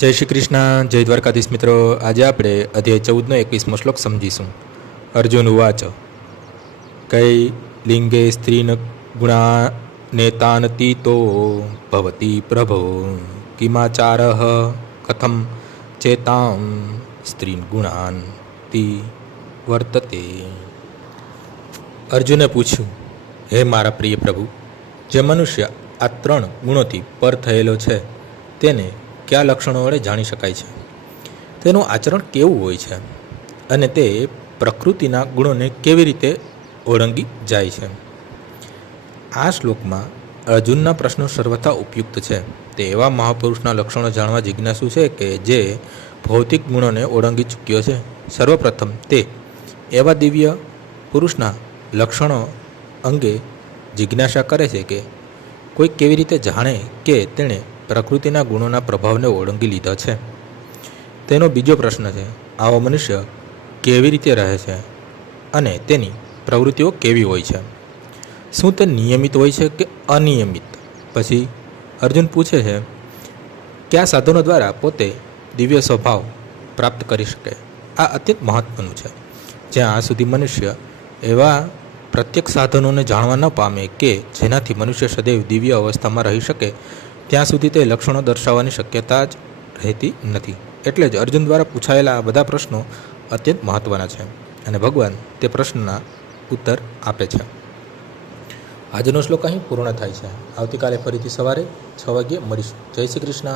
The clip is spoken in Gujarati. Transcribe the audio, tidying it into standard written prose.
જય શ્રી કૃષ્ણ, જય દ્વારકાધીશ મિત્રો. આજે આપણે અધ્યાય 14નો 21મો શ્લોક સમજીશું. અર્જુન ઉવાચ કઈ લિંગે સ્ત્રીન ગુણા નેતાનતીતો ભવતી પ્રભો કિમાચાર કથમ ચેતામ સ્ત્રીન ગુણાન તી વર્તતે. અર્જુને પૂછ્યું, હે મારા પ્રિય પ્રભુ, જે મનુષ્ય આ 3 ગુણોથી પર થયેલો છે તેને કયા લક્ષણો વડે જાણી શકાય છે? તેનું આચરણ કેવું હોય છે અને તે પ્રકૃતિના ગુણોને કેવી રીતે ઓળંગી જાય છે? આ શ્લોકમાં અર્જુનના પ્રશ્નો સર્વથા ઉપયુક્ત છે. તે એવા મહાપુરુષના લક્ષણો જાણવા જિજ્ઞાસુ છે કે જે ભૌતિક ગુણોને ઓળંગી ચૂક્યો છે. સર્વપ્રથમ તે એવા દિવ્ય પુરુષના લક્ષણો અંગે જિજ્ઞાસા કરે છે કે કોઈ કેવી રીતે જાણે કે તેણે પ્રકૃતિના ગુણોના પ્રભાવને ઓળંગી લીધા છે. તેનો બીજો પ્રશ્ન છે, આવો મનુષ્ય કેવી રીતે રહે છે અને તેની પ્રવૃત્તિઓ કેવી હોય છે? શું તે નિયમિત હોય છે કે અનિયમિત? પછી અર્જુન પૂછે છે, કયા સાધનો દ્વારા પોતે દિવ્ય સ્વભાવ પ્રાપ્ત કરી શકે? આ અત્યંત મહત્વનું છે. જ્યાં સુધી મનુષ્ય એવા પ્રત્યેક સાધનોને જાણવા ન પામે કે જેનાથી મનુષ્ય સદૈવ દિવ્ય અવસ્થામાં રહી શકે, ત્યાં સુધી તે લક્ષણો દર્શાવવાની શક્યતા જ રહેતી નથી. એટલે જ અર્જુન દ્વારા પૂછાયેલા આ બધા પ્રશ્નો અત્યંત મહત્ત્વના છે અને ભગવાન તે પ્રશ્નના ઉત્તર આપે છે. આજનો શ્લોક અહીં પૂર્ણ થાય છે. આવતીકાલે ફરીથી સવારે 6 વાગ્યે મળીશું. જય શ્રી કૃષ્ણ.